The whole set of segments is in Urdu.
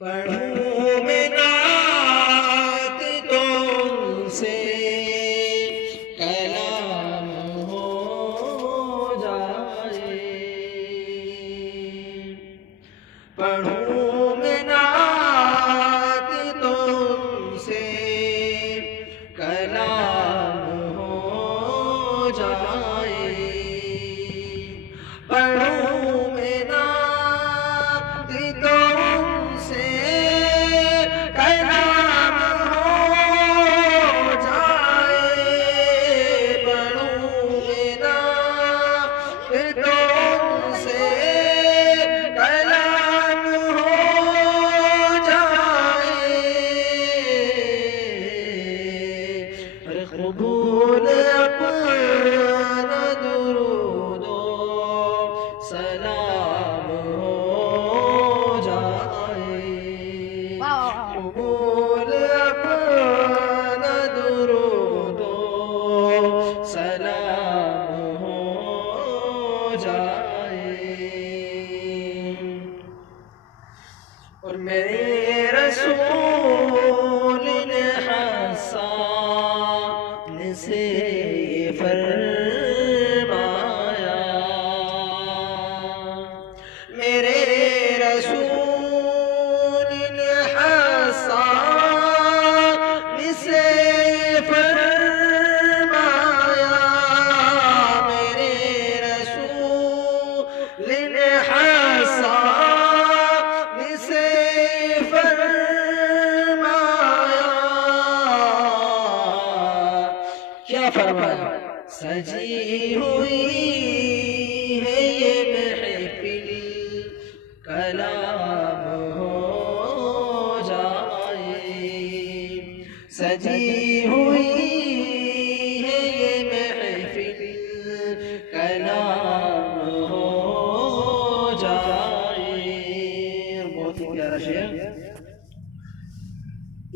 پڑھوں میں نعت تم سے کلام ہو جائے، پڑھوں میں نعت تم سے کلام ہو جائے، پڑھوں میں نعت تم سے کلام ہو جائے، پڑھوں میں نعت تم سے کلام ہو جائے، ارے قبول اپنا درود و سلام ہو جائے، قبول اپنا درود و سلام ہو جائے، اور میرے رسول نے حسان سے یہ فرمایا، میرے رسول نے حسان سے یہ فرمایا، میرے رسول نے حسان سے کیا فرمایا؟ سجی ہوئی ہے یہ محفل کلام ہو جائے، سجی ہوئی ہے یہ محفل کلام ہو جائے۔ بہت ہی پیارا شعر،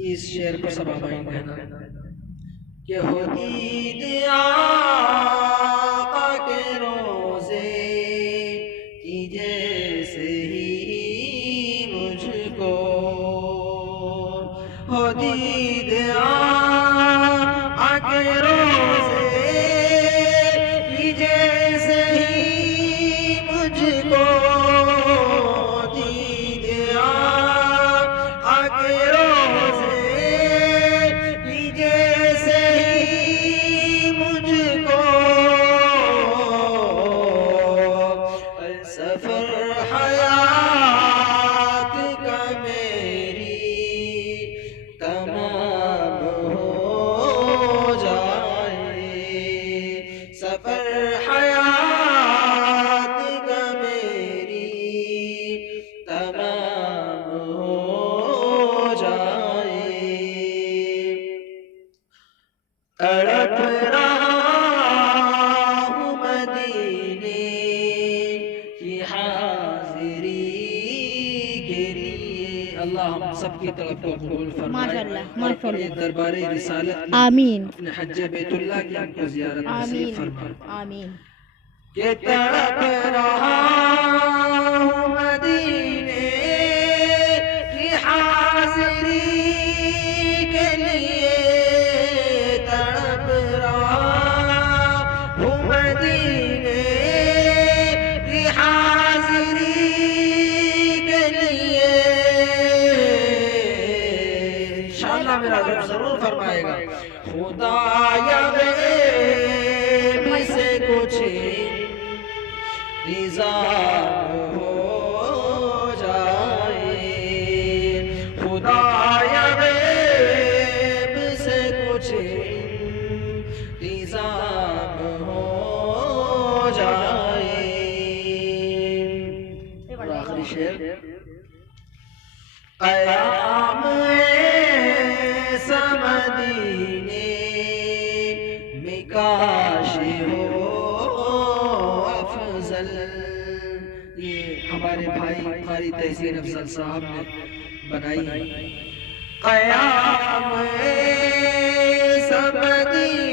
اس شعر کو سب آمین کہنا کہ ہو دید آقا کے روزے کی جیسے ہی مجھ کو، ہو دید آقا کے روزے کی جیسے ہی مجھ کو، دید آقا کے روزے کی جیسے سفر حیات کا میری تمام ہو جائے، سفر حیات کا میری تمام ہو جائے، تڑپ رہا ہوں مدینے کی حاضری کے لیے۔ اللہ ہم سب کی طرف کو قبول فرمائے اور اپنے دربار رسالت میں آمین، اپنے حج بیت اللہ کی ہم کو زیارت نصیب فرمائے۔ آمین۔ کہ تڑپ رہا ہوں مدینے کی حاضری کے لیے، تڑپ رہا ہوں مدینے کی حاضری کے لیے، انشاءاللہ میرا رب ضرور فرمائے گا، خدایا میں سے کچھ رضا ہو جائے، خدایا غیب سے کچھ رضا ہو جائے۔ اور آخری شعر، قیام ایسا مدینے میں کاش ہو افضل، یہ ہمارے بھائی قاری تحسین افضل صاحب نے بنائی ہے۔ قیام ایسا مدینے